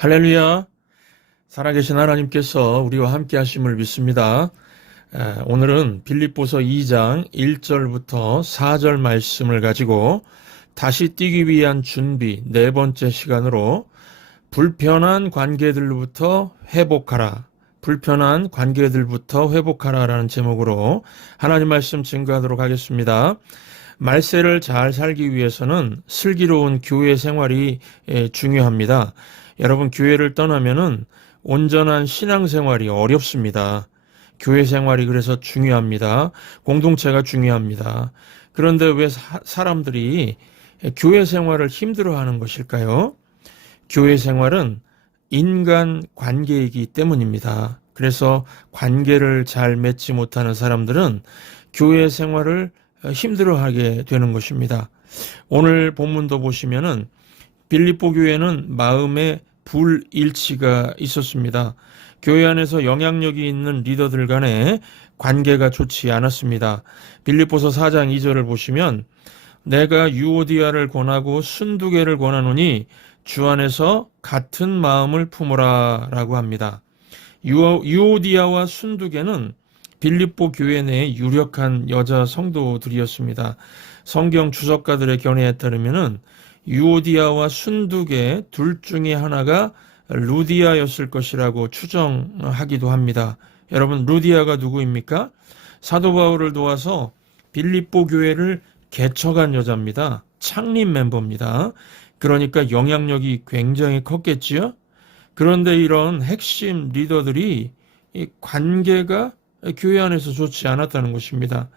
할렐루야. 살아계신 하나님께서 우리와 함께 하심을 믿습니다. 오늘은 빌립보서 2장 1절부터 4절 말씀을 가지고 다시 뛰기 위한 준비 네 번째 시간으로 불편한 관계들부터 회복하라. 불편한 관계들부터 회복하라라는 제목으로 하나님 말씀 증거하도록 하겠습니다. 말세를 잘 살기 위해서는 슬기로운 교회 생활이 중요합니다. 여러분, 교회를 떠나면은 온전한 신앙생활이 어렵습니다. 교회 생활이 그래서 중요합니다. 공동체가 중요합니다. 그런데 왜 사람들이 교회 생활을 힘들어하는 것일까요? 교회 생활은 인간 관계이기 때문입니다. 그래서 관계를 잘 맺지 못하는 사람들은 교회 생활을 힘들어하게 되는 것입니다. 오늘 본문도 보시면은 빌립보 교회는 마음에 불일치가 있었습니다. 교회 안에서 영향력이 있는 리더들 간에 관계가 좋지 않았습니다. 빌립보서 4장 2절을 보시면 내가 유오디아를 권하고 순두개를 권하노니 주 안에서 같은 마음을 품으라 라고 합니다. 유오디아와 순두개는 빌립보 교회 내의 유력한 여자 성도들이었습니다. 성경 주석가들의 견해에 따르면은 유오디아와 순두개 둘 중에 하나가 루디아였을 것이라고 추정하기도 합니다. 여러분, 루디아가 누구입니까? 사도 바울을 도와서 빌립보 교회를 개척한 여자입니다. 창립 멤버입니다. 그러니까 영향력이 굉장히 컸겠지요. 그런데 이런 핵심 리더들이 이 관계가 교회 안에서 좋지 않았다는 것입니다.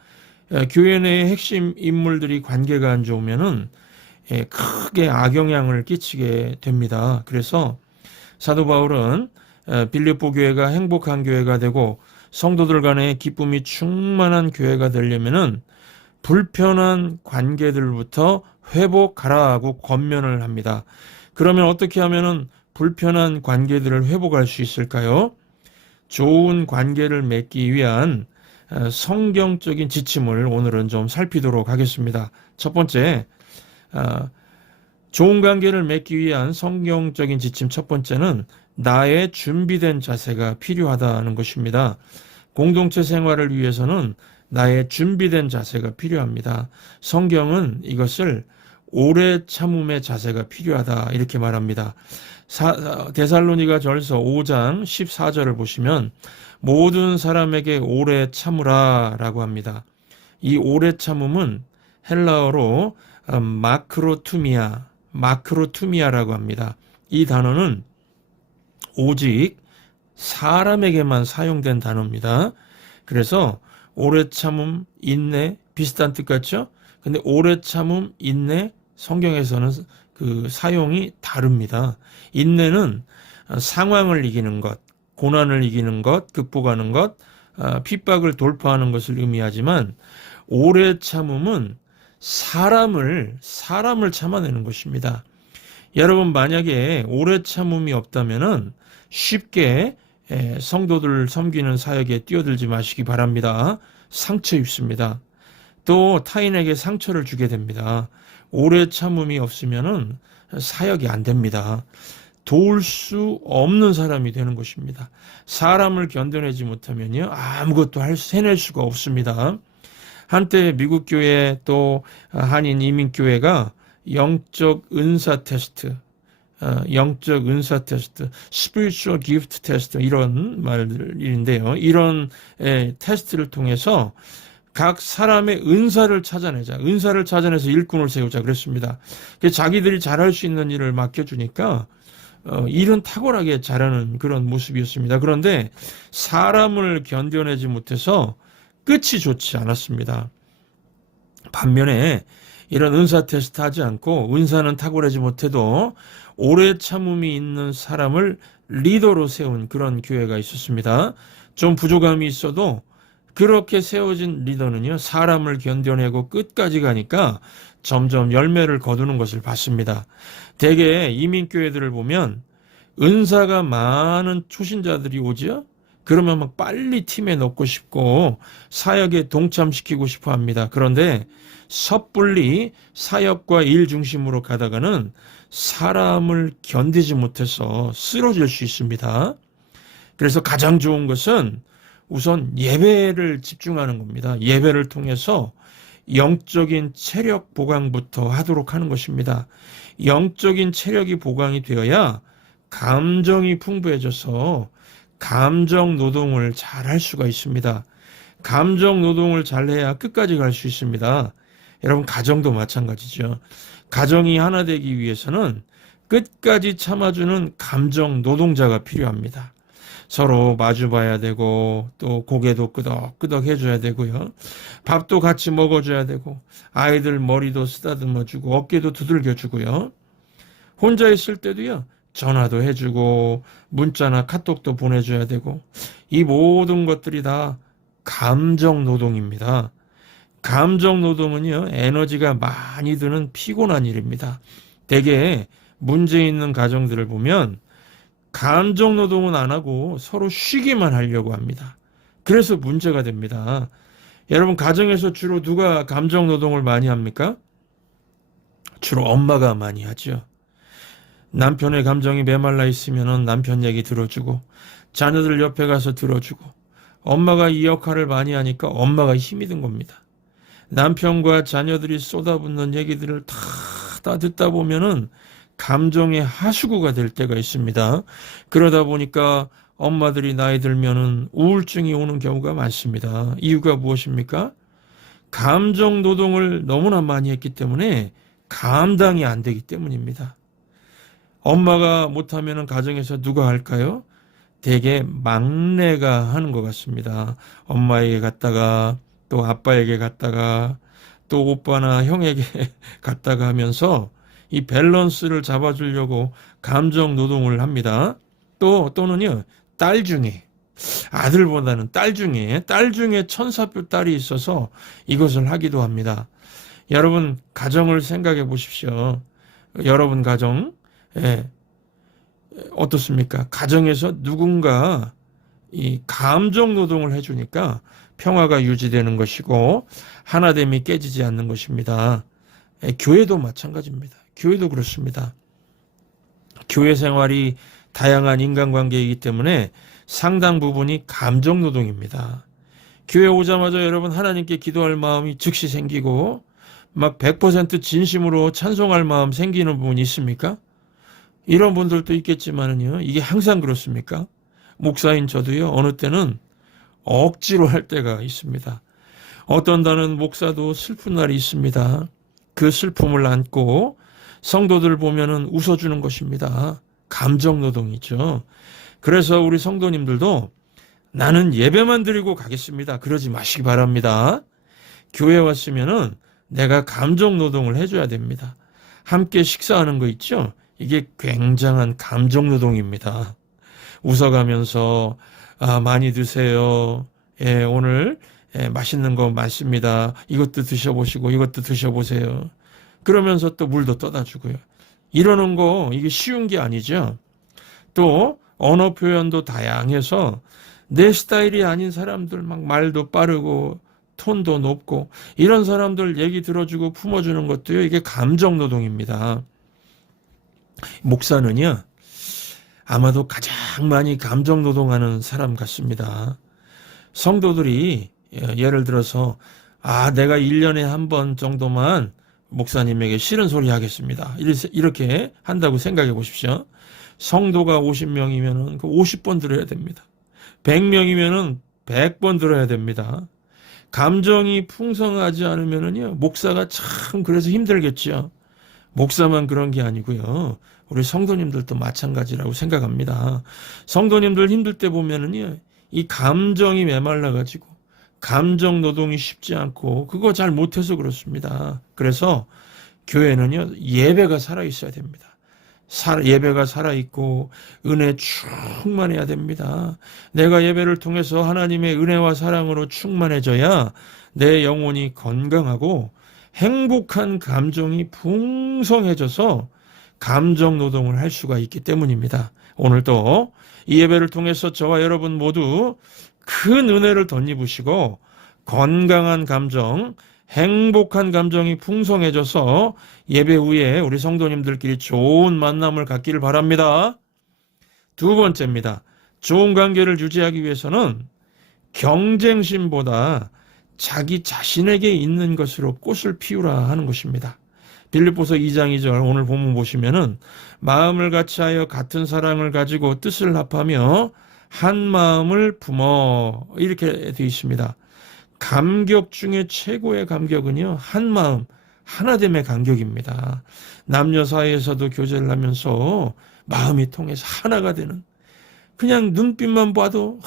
교회 내의 핵심 인물들이 관계가 안 좋으면은 크게 악영향을 끼치게 됩니다. 그래서 사도 바울은 빌립보 교회가 행복한 교회가 되고 성도들 간의 기쁨이 충만한 교회가 되려면은 불편한 관계들부터 회복하라고 권면을 합니다. 그러면 어떻게 하면은 불편한 관계들을 회복할 수 있을까요? 좋은 관계를 맺기 위한 성경적인 지침을 오늘은 좀 살피도록 하겠습니다. 첫 번째, 좋은 관계를 맺기 위한 성경적인 지침 첫 번째는 나의 준비된 자세가 필요하다는 것입니다. 공동체 생활을 위해서는 나의 준비된 자세가 필요합니다. 성경은 이것을 오래 참음의 자세가 필요하다 이렇게 말합니다. 데살로니가 전서 5장 14절을 보시면 모든 사람에게 오래 참으라 라고 합니다. 이 오래 참음은 헬라어로 마크로투미아라고 합니다. 이 단어는 오직 사람에게만 사용된 단어입니다. 그래서 오래 참음, 인내 비슷한 뜻 같죠? 근데 오래 참음, 인내 성경에서는 그 사용이 다릅니다. 인내는 상황을 이기는 것, 고난을 이기는 것, 극복하는 것, 핍박을 돌파하는 것을 의미하지만 오래 참음은 사람을 참아내는 것입니다. 여러분, 만약에 오래 참음이 없다면은 쉽게 성도들 섬기는 사역에 뛰어들지 마시기 바랍니다. 상처 입습니다. 또 타인에게 상처를 주게 됩니다. 오래 참음이 없으면은 사역이 안 됩니다. 도울 수 없는 사람이 되는 것입니다. 사람을 견뎌내지 못하면요, 아무것도 해낼 수가 없습니다. 한때 미국 교회 또 한인 이민교회가 영적 은사 테스트, spiritual gift test 이런 말들인데요. 이런 테스트를 통해서 각 사람의 은사를 찾아내서 일꾼을 세우자 그랬습니다. 자기들이 잘할 수 있는 일을 맡겨주니까 일은 탁월하게 잘하는 그런 모습이었습니다. 그런데 사람을 견뎌내지 못해서 끝이 좋지 않았습니다. 반면에 이런 은사 테스트 하지 않고 은사는 탁월하지 못해도 오래 참음이 있는 사람을 리더로 세운 그런 교회가 있었습니다. 좀 부족함이 있어도 그렇게 세워진 리더는요, 사람을 견뎌내고 끝까지 가니까 점점 열매를 거두는 것을 봤습니다. 대개 이민교회들을 보면 은사가 많은 초신자들이 오지요? 그러면 막 빨리 팀에 넣고 싶고 사역에 동참시키고 싶어 합니다. 그런데 섣불리 사역과 일 중심으로 가다가는 사람을 견디지 못해서 쓰러질 수 있습니다. 그래서 가장 좋은 것은 우선 예배를 집중하는 겁니다. 예배를 통해서 영적인 체력 보강부터 하도록 하는 것입니다. 영적인 체력이 보강이 되어야 감정이 풍부해져서 감정 노동을 잘 할 수가 있습니다. 감정 노동을 잘 해야 끝까지 갈 수 있습니다. 여러분, 가정도 마찬가지죠. 가정이 하나 되기 위해서는 끝까지 참아주는 감정 노동자가 필요합니다. 서로 마주봐야 되고 또 고개도 끄덕끄덕 해줘야 되고요. 밥도 같이 먹어줘야 되고 아이들 머리도 쓰다듬어주고 어깨도 두들겨주고요. 혼자 있을 때도요. 전화도 해주고 문자나 카톡도 보내줘야 되고 이 모든 것들이 다 감정 노동입니다. 감정 노동은요. 에너지가 많이 드는 피곤한 일입니다. 대개 문제 있는 가정들을 보면 감정 노동은 안 하고 서로 쉬기만 하려고 합니다. 그래서 문제가 됩니다. 여러분, 가정에서 주로 누가 감정 노동을 많이 합니까? 주로 엄마가 많이 하죠. 남편의 감정이 메말라 있으면 남편 얘기 들어주고 자녀들 옆에 가서 들어주고 엄마가 이 역할을 많이 하니까 엄마가 힘이 든 겁니다. 남편과 자녀들이 쏟아붓는 얘기들을 다 듣다 보면은 감정의 하수구가 될 때가 있습니다. 그러다 보니까 엄마들이 나이 들면은 우울증이 오는 경우가 많습니다. 이유가 무엇입니까? 감정 노동을 너무나 많이 했기 때문에 감당이 안 되기 때문입니다. 엄마가 못하면은 가정에서 누가 할까요? 대개 막내가 하는 것 같습니다. 엄마에게 갔다가 또 아빠에게 갔다가 또 오빠나 형에게 갔다가 하면서 이 밸런스를 잡아주려고 감정 노동을 합니다. 또는요, 딸 중에, 아들보다는 딸 중에 천사표 딸이 있어서 이것을 하기도 합니다. 여러분, 가정을 생각해 보십시오. 여러분 가정, 어떻습니까? 가정에서 누군가 이 감정 노동을 해주니까 평화가 유지되는 것이고 하나됨이 깨지지 않는 것입니다. 교회도 마찬가지입니다. 교회도 그렇습니다. 교회 생활이 다양한 인간관계이기 때문에 상당 부분이 감정 노동입니다. 교회 오자마자 여러분 하나님께 기도할 마음이 즉시 생기고 막 100% 진심으로 찬송할 마음 생기는 부분이 있습니까? 이런 분들도 있겠지만은요, 이게 항상 그렇습니까? 목사인 저도요, 어느 때는 억지로 할 때가 있습니다. 어떤 다른 목사도 슬픈 날이 있습니다. 그 슬픔을 안고 성도들 보면은 웃어주는 것입니다. 감정 노동이죠. 그래서 우리 성도님들도 나는 예배만 드리고 가겠습니다. 그러지 마시기 바랍니다. 교회 왔으면은 내가 감정 노동을 해줘야 됩니다. 함께 식사하는 거 있죠? 이게 굉장한 감정 노동입니다. 웃어가면서 많이 드세요. 오늘 맛있는 거 많습니다. 이것도 드셔보시고 이것도 드셔보세요. 그러면서 또 물도 떠다 주고요. 이러는 거 이게 쉬운 게 아니죠. 또 언어 표현도 다양해서 내 스타일이 아닌 사람들 막 말도 빠르고 톤도 높고 이런 사람들 얘기 들어주고 품어주는 것도요. 이게 감정 노동입니다. 목사는요. 아마도 가장 많이 감정 노동하는 사람 같습니다. 성도들이 예를 들어서 내가 1년에 한 번 정도만 목사님에게 싫은 소리 하겠습니다. 이렇게 한다고 생각해 보십시오. 성도가 50명이면 그 50번 들어야 됩니다. 100명이면 100번 들어야 됩니다. 감정이 풍성하지 않으면요, 목사가 참 그래서 힘들겠죠. 목사만 그런 게 아니고요. 우리 성도님들도 마찬가지라고 생각합니다. 성도님들 힘들 때 보면은요, 이 감정이 메말라가지고 감정 노동이 쉽지 않고 그거 잘 못해서 그렇습니다. 그래서 교회는요, 예배가 살아있어야 됩니다. 예배가 살아있고 은혜 충만해야 됩니다. 내가 예배를 통해서 하나님의 은혜와 사랑으로 충만해져야 내 영혼이 건강하고 행복한 감정이 풍성해져서 감정 노동을 할 수가 있기 때문입니다. 오늘도 이 예배를 통해서 저와 여러분 모두 큰 은혜를 덧입으시고 건강한 감정, 행복한 감정이 풍성해져서 예배 후에 우리 성도님들끼리 좋은 만남을 갖기를 바랍니다. 두 번째입니다. 좋은 관계를 유지하기 위해서는 경쟁심보다 자기 자신에게 있는 것으로 꽃을 피우라 하는 것입니다. 빌립보서 2장 2절 오늘 본문 보시면은 마음을 같이하여 같은 사랑을 가지고 뜻을 합하며 한 마음을 품어 이렇게 되어 있습니다. 감격 중에 최고의 감격은요, 한 마음, 하나됨의 감격입니다. 남녀 사이에서도 교제를 하면서 마음이 통해서 하나가 되는, 그냥 눈빛만 봐도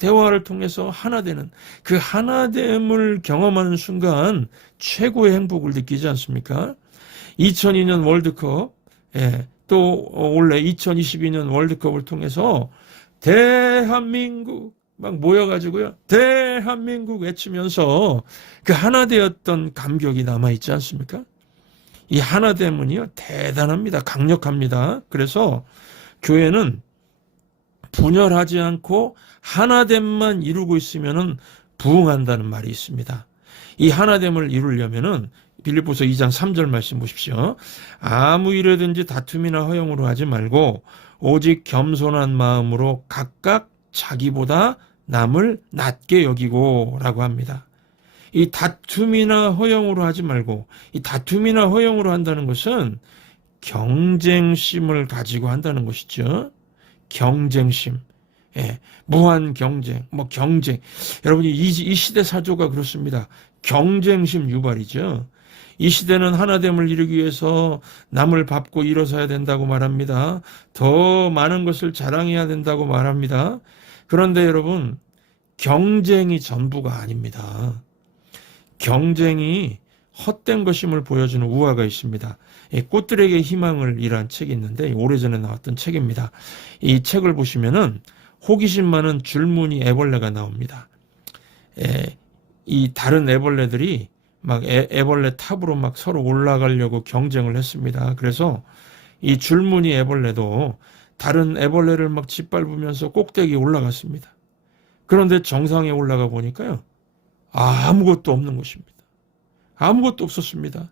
대화를 통해서 하나 되는, 그 하나됨을 경험하는 순간 최고의 행복을 느끼지 않습니까? 2002년 월드컵, 또 올해 2022년 월드컵을 통해서 대한민국 막 모여가지고요, 대한민국 외치면서 그 하나 되었던 감격이 남아있지 않습니까? 이 하나됨은요, 대단합니다. 강력합니다. 그래서 교회는 분열하지 않고 하나됨만 이루고 있으면은 부흥한다는 말이 있습니다. 이 하나됨을 이루려면은 빌립보서 2장 3절 말씀 보십시오. 아무 일에든지 다툼이나 허용으로 하지 말고 오직 겸손한 마음으로 각각 자기보다 남을 낮게 여기고 라고 합니다. 이 다툼이나 허용으로 하지 말고, 이 다툼이나 허용으로 한다는 것은 경쟁심을 가지고 한다는 것이죠. 경쟁심. 무한 경쟁, 경쟁. 여러분이 이 시대 사조가 그렇습니다. 경쟁심 유발이죠. 이 시대는 하나됨을 이루기 위해서 남을 밟고 일어서야 된다고 말합니다. 더 많은 것을 자랑해야 된다고 말합니다. 그런데 여러분, 경쟁이 전부가 아닙니다. 경쟁이 헛된 것임을 보여주는 우화가 있습니다. 꽃들에게 희망을 이란 책이 있는데 오래전에 나왔던 책입니다. 이 책을 보시면은 호기심 많은 줄무늬 애벌레가 나옵니다. 이 다른 애벌레들이 막 애벌레 탑으로 막 서로 올라가려고 경쟁을 했습니다. 그래서 이 줄무늬 애벌레도 다른 애벌레를 막 짓밟으면서 꼭대기에 올라갔습니다. 그런데 정상에 올라가 보니까요, 아무것도 없는 것입니다. 아무것도 없었습니다.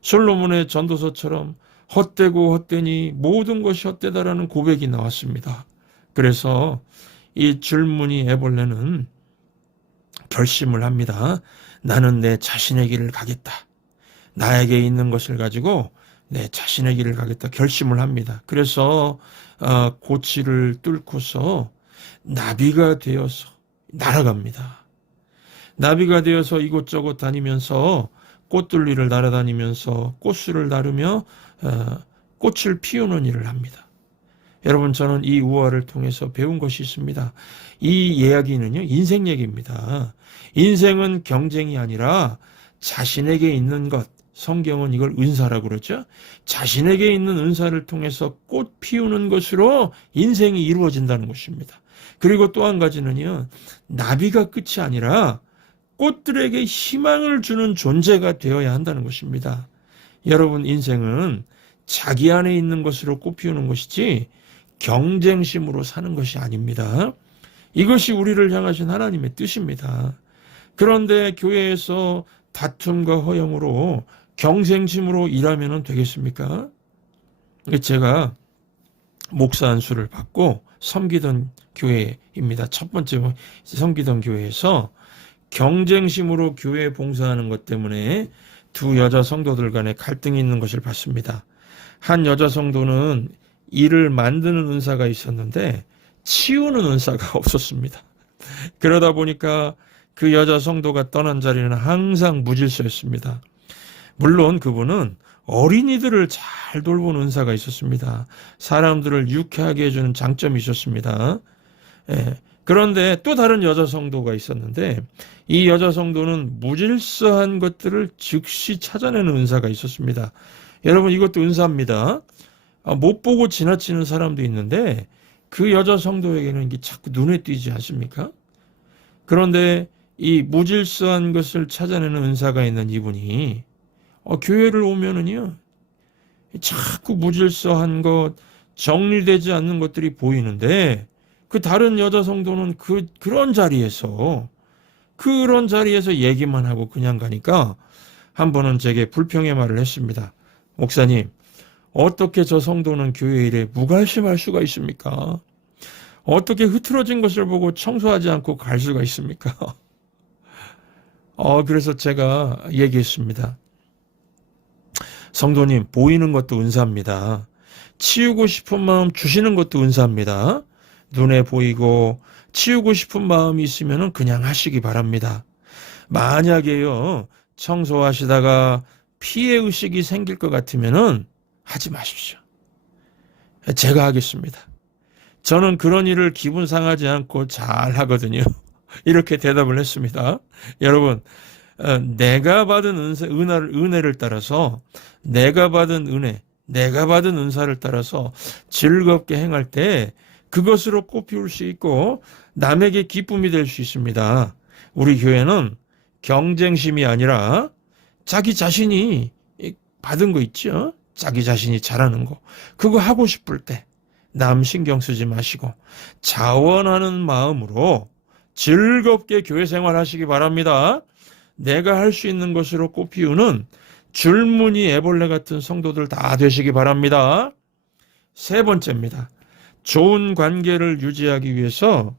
솔로몬의 전도서처럼 헛되고 헛되니 모든 것이 헛되다라는 고백이 나왔습니다. 그래서 이 줄무늬 애벌레는 결심을 합니다. 나는 내 자신의 길을 가겠다. 나에게 있는 것을 가지고 내 자신의 길을 가겠다 결심을 합니다. 그래서 고치를 뚫고서 나비가 되어서 날아갑니다. 나비가 되어서 이곳저곳 다니면서 꽃들리를 날아다니면서 꽃술을 나르며 꽃을 피우는 일을 합니다. 여러분, 저는 이 우화를 통해서 배운 것이 있습니다. 이 이야기는요, 인생 얘기입니다. 인생은 경쟁이 아니라 자신에게 있는 것, 성경은 이걸 은사라고 그러죠. 자신에게 있는 은사를 통해서 꽃 피우는 것으로 인생이 이루어진다는 것입니다. 그리고 또 한 가지는요, 나비가 끝이 아니라 꽃들에게 희망을 주는 존재가 되어야 한다는 것입니다. 여러분, 인생은 자기 안에 있는 것으로 꽃 피우는 것이지 경쟁심으로 사는 것이 아닙니다. 이것이 우리를 향하신 하나님의 뜻입니다. 그런데 교회에서 다툼과 허영으로 경쟁심으로 일하면 되겠습니까? 제가 목사 안수를 받고 섬기던 교회입니다. 첫 번째 섬기던 교회에서 경쟁심으로 교회에 봉사하는 것 때문에 두 여자 성도들 간에 갈등이 있는 것을 봤습니다. 한 여자 성도는 일을 만드는 은사가 있었는데 치우는 은사가 없었습니다. 그러다 보니까 그 여자 성도가 떠난 자리는 항상 무질서였습니다. 물론 그분은 어린이들을 잘 돌보는 은사가 있었습니다. 사람들을 유쾌하게 해주는 장점이 있었습니다. 그런데 또 다른 여자 성도가 있었는데 이 여자 성도는 무질서한 것들을 즉시 찾아내는 은사가 있었습니다. 여러분, 이것도 은사입니다. 못 보고 지나치는 사람도 있는데 그 여자 성도에게는 이게 자꾸 눈에 띄지 않습니까? 그런데 이 무질서한 것을 찾아내는 은사가 있는 이분이 교회를 오면은요, 자꾸 무질서한 것, 정리되지 않는 것들이 보이는데 그 다른 여자 성도는 그런 자리에서 얘기만 하고 그냥 가니까 한 번은 제게 불평의 말을 했습니다. 목사님, 어떻게 저 성도는 교회 일에 무관심할 수가 있습니까? 어떻게 흐트러진 것을 보고 청소하지 않고 갈 수가 있습니까? 그래서 제가 얘기했습니다. 성도님, 보이는 것도 은사입니다. 치우고 싶은 마음 주시는 것도 은사입니다. 눈에 보이고 치우고 싶은 마음이 있으면 그냥 하시기 바랍니다. 만약에요, 청소하시다가 피해의식이 생길 것 같으면 하지 마십시오. 제가 하겠습니다. 저는 그런 일을 기분 상하지 않고 잘 하거든요. 이렇게 대답을 했습니다. 여러분, 내가 받은 은혜를 따라서, 내가 받은 은혜, 내가 받은 은사를 따라서 즐겁게 행할 때 그것으로 꽃피울 수 있고 남에게 기쁨이 될 수 있습니다. 우리 교회는 경쟁심이 아니라 자기 자신이 받은 거 있죠? 자기 자신이 잘하는 거. 그거 하고 싶을 때 남 신경 쓰지 마시고 자원하는 마음으로 즐겁게 교회 생활하시기 바랍니다. 내가 할 수 있는 것으로 꽃피우는 줄무늬 애벌레 같은 성도들 다 되시기 바랍니다. 세 번째입니다. 좋은 관계를 유지하기 위해서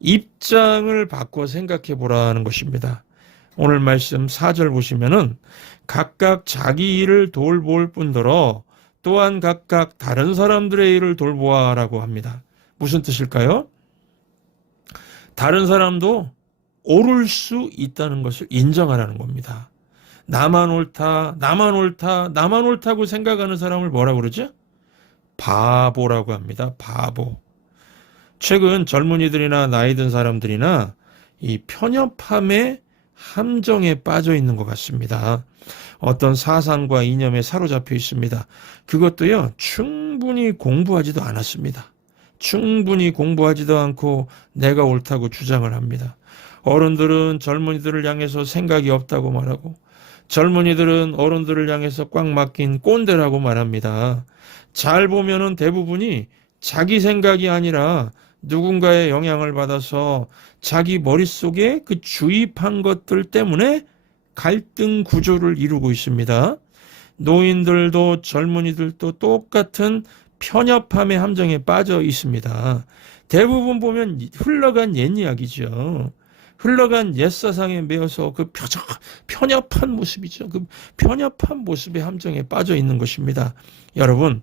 입장을 바꿔 생각해 보라는 것입니다. 오늘 말씀 4절 보시면은 각각 자기 일을 돌볼 뿐더러 또한 각각 다른 사람들의 일을 돌보아라고 합니다. 무슨 뜻일까요? 다른 사람도 옳을 수 있다는 것을 인정하라는 겁니다. 나만 옳다, 나만 옳다, 나만 옳다고 생각하는 사람을 뭐라고 그러죠? 바보라고 합니다. 바보. 최근 젊은이들이나 나이 든 사람들이나 이 편협함의 함정에 빠져 있는 것 같습니다. 어떤 사상과 이념에 사로잡혀 있습니다. 그것도요, 충분히 공부하지도 않았습니다. 충분히 공부하지도 않고 내가 옳다고 주장을 합니다. 어른들은 젊은이들을 향해서 생각이 없다고 말하고, 젊은이들은 어른들을 향해서 꽉 막힌 꼰대라고 말합니다. 잘 보면은 대부분이 자기 생각이 아니라 누군가의 영향을 받아서 자기 머릿속에 그 주입한 것들 때문에 갈등 구조를 이루고 있습니다. 노인들도 젊은이들도 똑같은 편협함의 함정에 빠져 있습니다. 대부분 보면 흘러간 옛 이야기죠. 흘러간 옛사상에 매여서 그 편협한 모습이죠. 그 편협한 모습의 함정에 빠져 있는 것입니다. 여러분,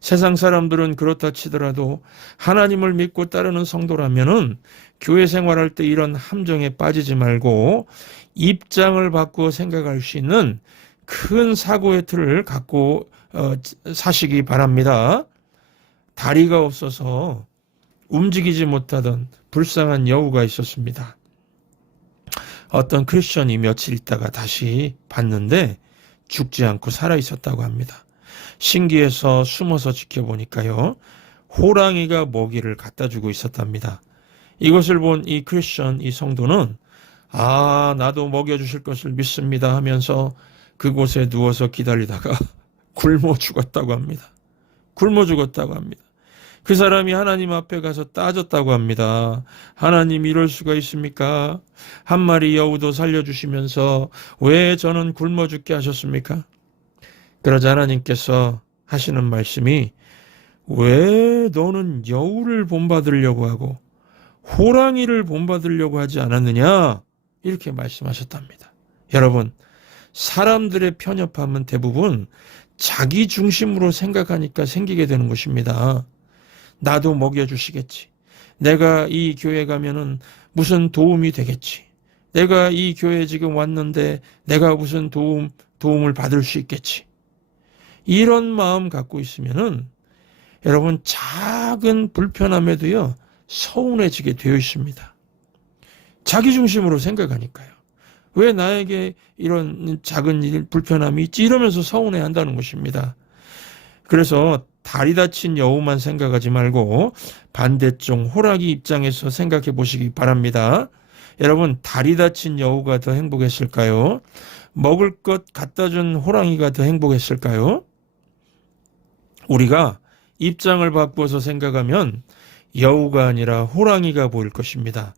세상 사람들은 그렇다 치더라도 하나님을 믿고 따르는 성도라면은 교회 생활할 때 이런 함정에 빠지지 말고 입장을 바꾸어 생각할 수 있는 큰 사고의 틀을 갖고 사시기 바랍니다. 다리가 없어서 움직이지 못하던 불쌍한 여우가 있었습니다. 어떤 크리스천이 며칠 있다가 다시 봤는데 죽지 않고 살아 있었다고 합니다. 신기해서 숨어서 지켜보니까요, 호랑이가 먹이를 갖다 주고 있었답니다. 이것을 본 이 크리스천, 이 성도는 나도 먹여주실 것을 믿습니다 하면서 그곳에 누워서 기다리다가 굶어 죽었다고 합니다. 굶어 죽었다고 합니다. 그 사람이 하나님 앞에 가서 따졌다고 합니다. 하나님, 이럴 수가 있습니까? 한 마리 여우도 살려주시면서 왜 저는 굶어 죽게 하셨습니까? 그러자 하나님께서 하시는 말씀이, 왜 너는 여우를 본받으려고 하고 호랑이를 본받으려고 하지 않았느냐? 이렇게 말씀하셨답니다. 여러분, 사람들의 편협함은 대부분 자기 중심으로 생각하니까 생기게 되는 것입니다. 나도 먹여주시겠지. 내가 이 교회 가면은 무슨 도움이 되겠지. 내가 이 교회 지금 왔는데 내가 무슨 도움을 받을 수 있겠지. 이런 마음 갖고 있으면은 여러분, 작은 불편함에도요, 서운해지게 되어 있습니다. 자기 중심으로 생각하니까요. 왜 나에게 이런 작은 일, 불편함이 있지? 이러면서 서운해 한다는 것입니다. 그래서 다리 다친 여우만 생각하지 말고 반대쪽 호랑이 입장에서 생각해 보시기 바랍니다. 여러분, 다리 다친 여우가 더 행복했을까요? 먹을 것 갖다 준 호랑이가 더 행복했을까요? 우리가 입장을 바꾸어서 생각하면 여우가 아니라 호랑이가 보일 것입니다.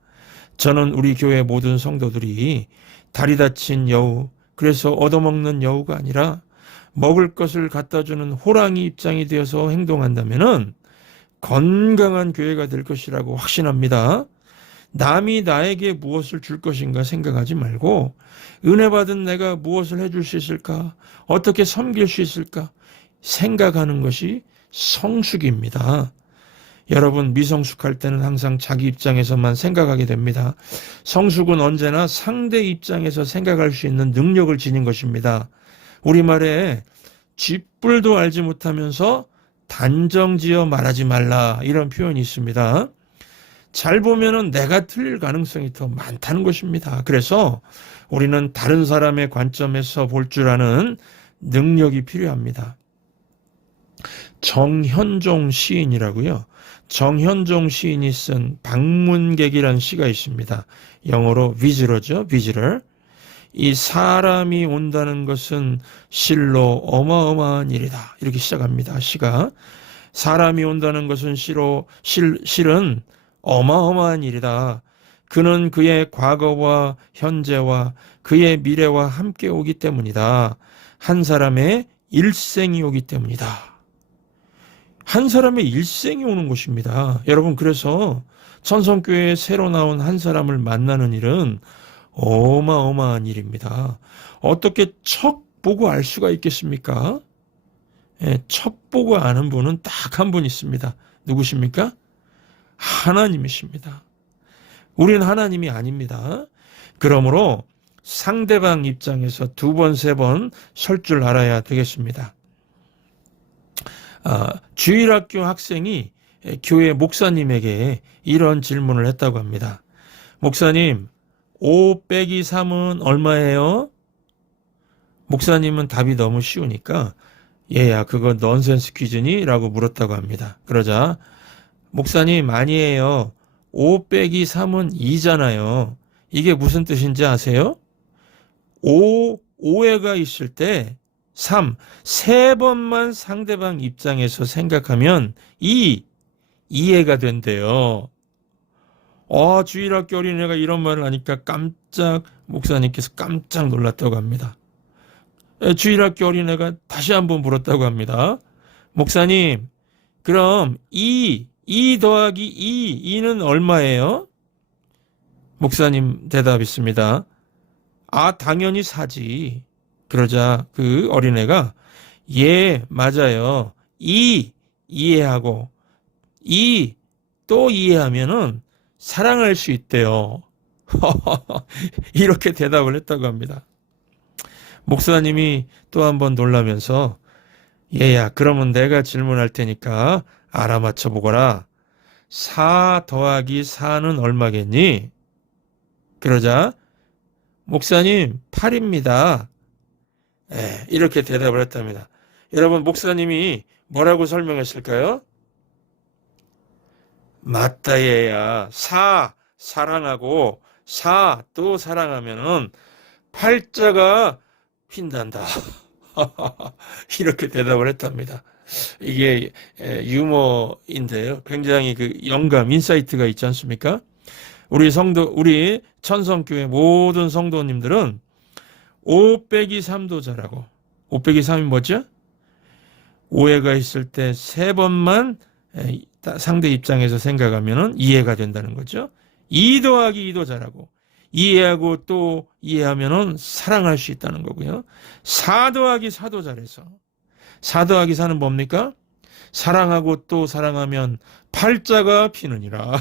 저는 우리 교회 모든 성도들이 다리 다친 여우, 그래서 얻어먹는 여우가 아니라 먹을 것을 갖다 주는 호랑이 입장이 되어서 행동한다면은 건강한 교회가 될 것이라고 확신합니다. 남이 나에게 무엇을 줄 것인가 생각하지 말고 은혜 받은 내가 무엇을 해줄 수 있을까? 어떻게 섬길 수 있을까? 생각하는 것이 성숙입니다. 여러분, 미성숙할 때는 항상 자기 입장에서만 생각하게 됩니다. 성숙은 언제나 상대 입장에서 생각할 수 있는 능력을 지닌 것입니다. 우리말에 쥐뿔도 알지 못하면서 단정지어 말하지 말라, 이런 표현이 있습니다. 잘 보면은 내가 틀릴 가능성이 더 많다는 것입니다. 그래서 우리는 다른 사람의 관점에서 볼 줄 아는 능력이 필요합니다. 정현종 시인이라고요. 정현종 시인이 쓴 방문객이라는 시가 있습니다. 영어로 visitor죠. visitor. 이 사람이 온다는 것은 실로 어마어마한 일이다, 이렇게 시작합니다. 시가. 사람이 온다는 것은 실은 어마어마한 일이다. 그는 그의 과거와 현재와 그의 미래와 함께 오기 때문이다. 한 사람의 일생이 오기 때문이다. 한 사람의 일생이 오는 것입니다. 여러분, 그래서 천성교회에 새로 나온 한 사람을 만나는 일은 어마어마한 일입니다. 어떻게 척 보고 알 수가 있겠습니까? 척 보고 아는 분은 딱 한 분 있습니다. 누구십니까? 하나님이십니다. 우리는 하나님이 아닙니다. 그러므로 상대방 입장에서 두 번, 세 번 설 줄 알아야 되겠습니다. 주일학교 학생이 교회 목사님에게 이런 질문을 했다고 합니다. 목사님, 5 빼기 3은 얼마예요? 목사님은 답이 너무 쉬우니까 얘야, 그거 넌센스 퀴즈니? 라고 물었다고 합니다. 그러자 목사님, 아니에요. 5 빼기 3은 2잖아요. 이게 무슨 뜻인지 아세요? 5회가 있을 때 3, 세 번만 상대방 입장에서 생각하면 이해가 된대요. 주일학교 어린애가 이런 말을 하니까 목사님께서 깜짝 놀랐다고 합니다. 주일학교 어린애가 다시 한번 물었다고 합니다. 목사님, 그럼 2 더하기 2는 얼마예요? 목사님 대답 있습니다. 당연히 4지. 그러자 그 어린애가 예, 맞아요. 이해하고 또 이해하면은 사랑할 수 있대요. 이렇게 대답을 했다고 합니다. 목사님이 또 한 번 놀라면서 얘야, 그러면 내가 질문할 테니까 알아맞혀 보거라. 4 더하기 4는 얼마겠니? 그러자 목사님, 8입니다. 이렇게 대답을 했답니다. 여러분, 목사님이 뭐라고 설명했을까요? 맞다 얘야. 4 사랑하고 4 또 사랑하면은 팔자가 휜단다. 이렇게 대답을 했답니다. 이게 유머인데요. 굉장히 그 영감, 인사이트가 있지 않습니까? 우리 천성교회 모든 성도님들은 5 빼기 3도 잘하고, 5 빼기 3이 뭐죠? 오해가 있을 때 세 번만 상대 입장에서 생각하면 이해가 된다는 거죠. 2 더하기 2도 잘하고, 이해하고 또 이해하면 사랑할 수 있다는 거고요. 4 더하기 4도 잘해서, 4 더하기 4는 뭡니까? 사랑하고 또 사랑하면 팔자가 피느니라.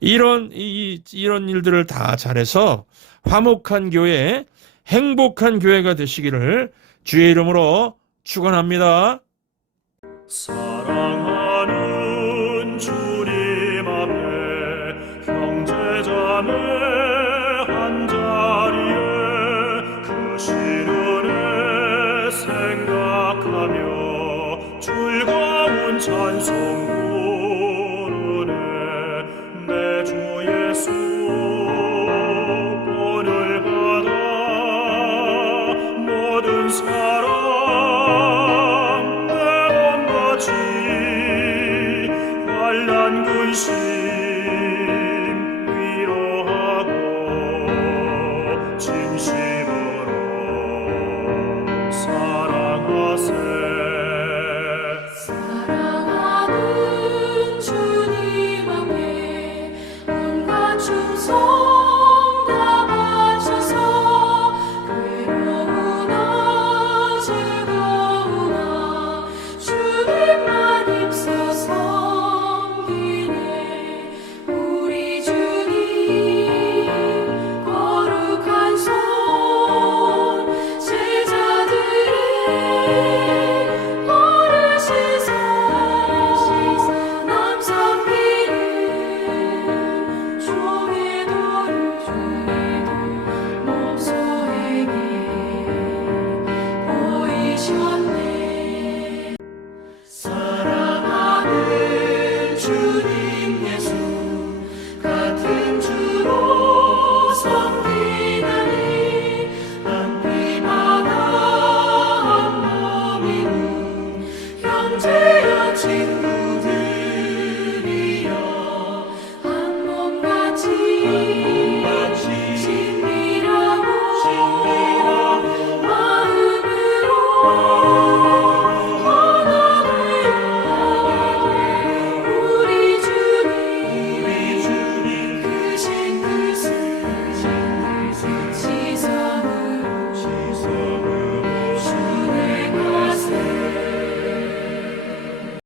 이런 일들을 다 잘해서 화목한 교회, 행복한 교회가 되시기를 주의 이름으로 축원합니다. 사랑하는 주님 앞에 형제자매 한자리에 그 시련에 생각하며 즐거운 찬송 부르네. 내 주 예수 오늘 받아 모든 사랑 내 몸과 주 한 근심 위로하고 진심으로 사랑하세. 사랑하는 주님 앞에 온갖 충성 다 바쳐서 괴로우나 즐거우나 주님만 힘써 섬기네. 우리 주님 거룩한 손 제자들의 어르시사 남삼비는 종의 도를 목소에게 보이셨네. 사랑하는 주님 예수